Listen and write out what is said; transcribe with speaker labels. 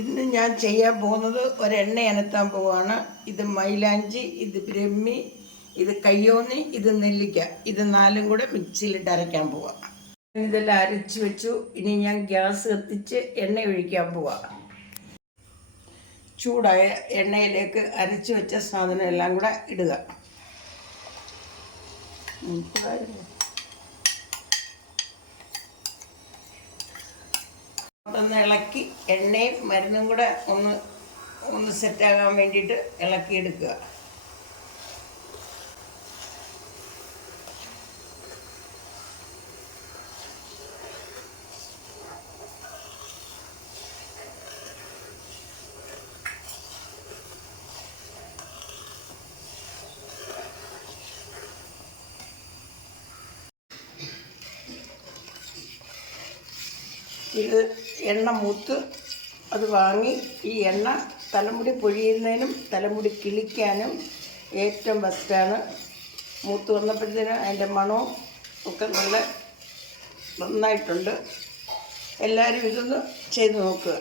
Speaker 1: ഇന്ന് ഞാൻ ചെയ്യാൻ പോകുന്നത് ഒരെണ്ണ അനത്താൻ പോവാണ്. ഇത് മൈലാഞ്ചി ഇത് ബ്രഹ്മി ഇത് കയ്യോന്നി ഇത് നെല്ലിക്ക. ഇത് നാലും കൂടെ മിക്സിയിലിട്ട് അരയ്ക്കാൻ പോവാം. ഇതെല്ലാം അരച്ച് വെച്ചു. ഇനി ഞാൻ ഗ്യാസ് കത്തിച്ച് എണ്ണ ഒഴിക്കാൻ പോവാം. ചൂടായ എണ്ണയിലേക്ക് അരച്ച് വെച്ച സാധനം എല്ലാം കൂടെ ഇടുക. ഒന്ന് ഇളക്കി എണ്ണയും മരുന്നും കൂടെ ഒന്ന് ഒന്ന് സെറ്റാകാൻ വേണ്ടിയിട്ട് ഇളക്കി ഇത് എണ്ണ മൂത്ത് അത് വാങ്ങി ഈ എണ്ണ തലമുടി പൊഴിയുന്നതിനും തലമുടി കിളിക്കാനും ഏറ്റവും ബെസ്റ്റാണ്. മൂത്ത് വന്നപ്പോഴത്തേനും അതിന്റെ മണവും ഒക്കെ നല്ല നന്നായിട്ടുണ്ട്. എല്ലാവരും ഇതൊന്ന് ചെയ്ത് നോക്കുക